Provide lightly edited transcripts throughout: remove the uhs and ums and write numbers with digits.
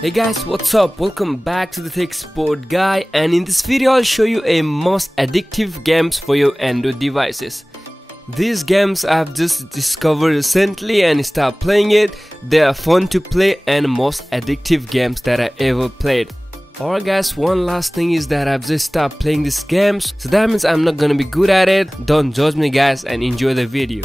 Hey guys, what's up? Welcome back to the TechSpot guy, and in this video I'll show you a most addictive games for your Android devices. These games I've just discovered recently and start playing it. They are fun to play and most addictive games that I ever played. Alright guys, one last thing is that I've just started playing these games, so that means I'm not gonna be good at it. Don't judge me guys and enjoy the video.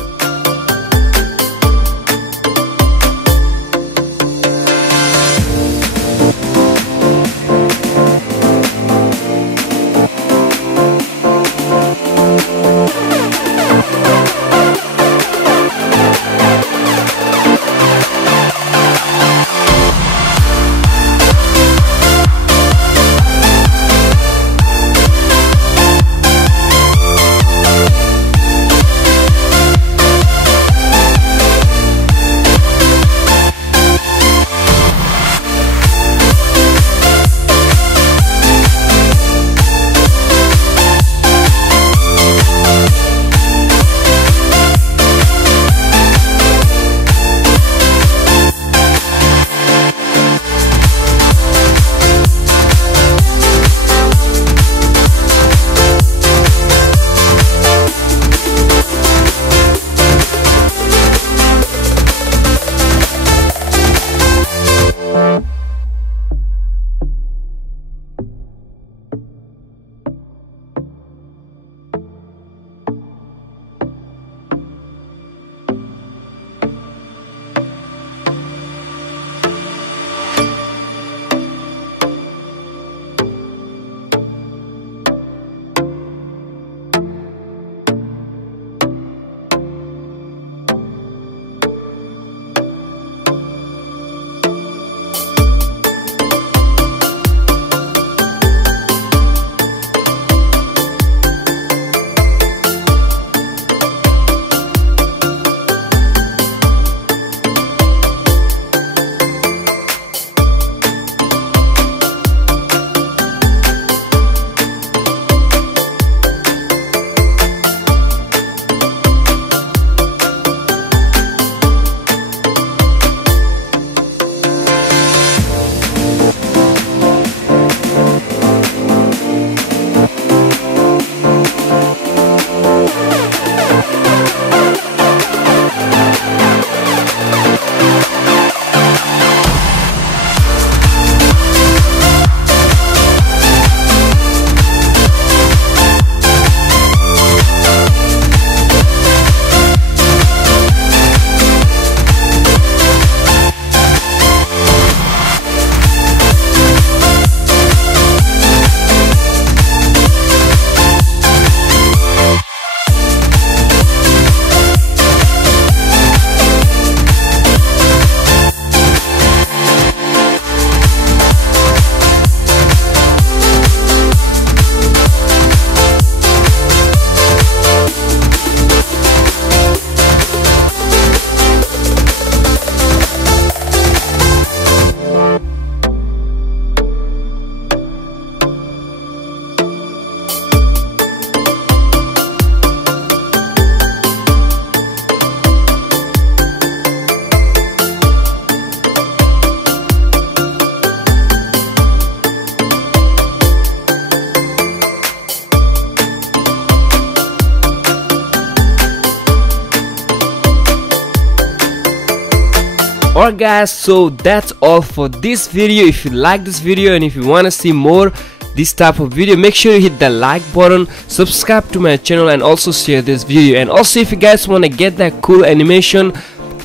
Alright guys, so that's all for this video. If you like this video and if you want to see more this type of video, make sure you hit the like button, subscribe to my channel, and also share this video. And also if you guys want to get that cool animation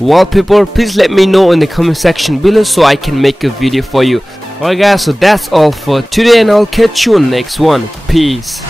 wallpaper, please let me know in the comment section below so I can make a video for you. Alright guys, so that's all for today and I'll catch you on the next one. Peace.